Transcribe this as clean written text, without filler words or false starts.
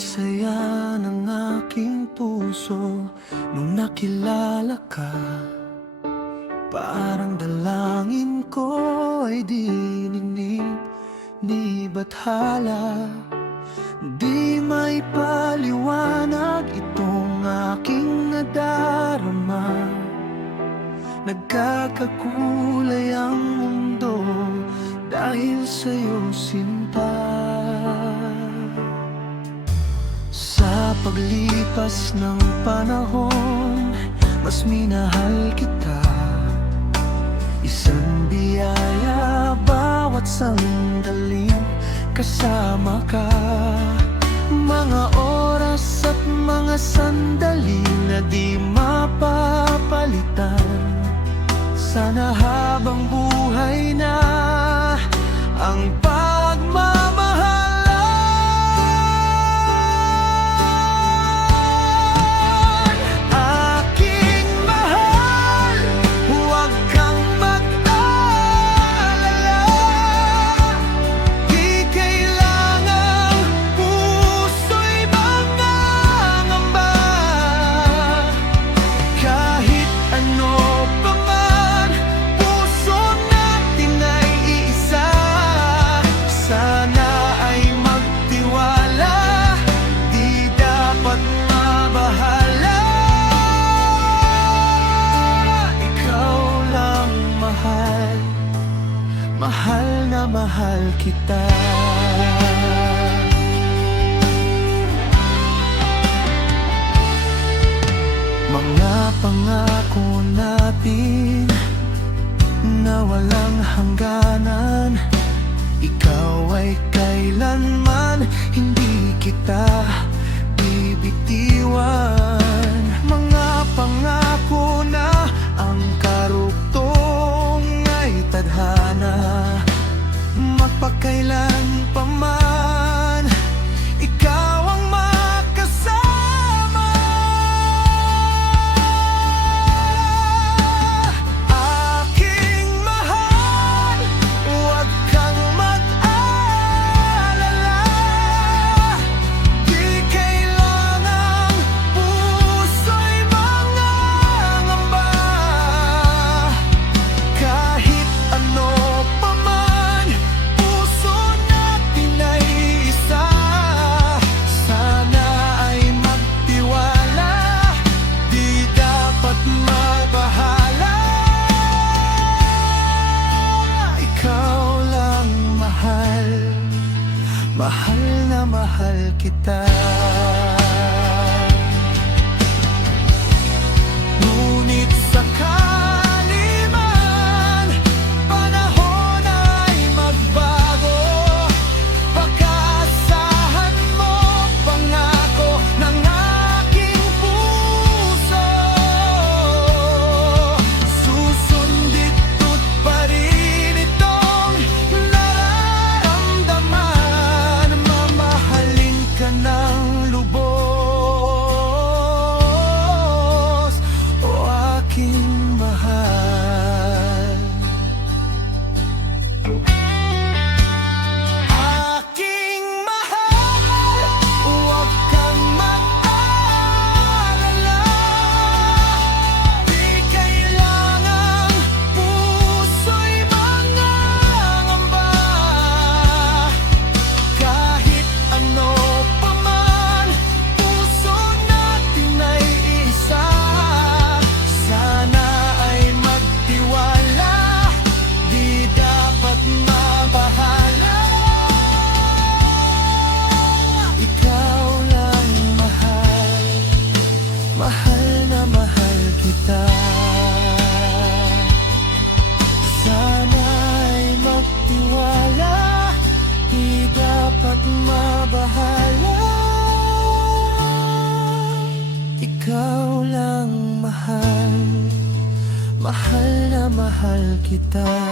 saya ng aking puso nung nakilala ka. Parang dalangin ko ay dininig ni bathala. Di may paliwanag itong aking nadarama. Nagkakakulay ang mundo dahil sa'yo, sinta. Sa paglipas ng panahon, mas minahal kita. Isang biyaya bawat sandaling kasama ka. Mga oras at mga sandali na di mapapalitan. Sana habang buhay na ang pagmamahalan. Aking mahal, huwag kang mag-alala. Di kailangang puso'y mangangamba. Kahit ano pa man, puso natin ay iisa. Sana ay magtiwala, di dapat mabahala. Ikaw lang mahal, mahal na mahal kita. Mga pangako natin na walang hangganan, ikaw ay kailanman hindi kita bibitiwan. Mga pangako na ang karugtong ay tadhana. Magpakailan pa man, ikaw ang makasama. Aking mahal, huwag kang mag-alala. Di kailangang puso'y mangangamba. Kahit ano pa man, puso natin ay isa. Sana ay magtiwala, di dapat mabahala. Ikaw lang mahal, mahal na mahal kita. Ngunit sakali man panahon ay magbago, pag-asahan mo pangako ng aking puso. Susundin ko't pa rin itong nararamdaman. Mamahalin ka ng lubos, o aking mahal. Aking mahal, huwag kang mag-alala. Di kailangang puso'y mangangamba. Kahit ano pa man, puso natin ay isa. Sana ay magtiwala, di dapat mabahala. Ikaw lang mahal, mahal na mahal kita. Sana ay magtiwala, di dapat mabahala. Ikaw lang mahal, mahal na mahal kita.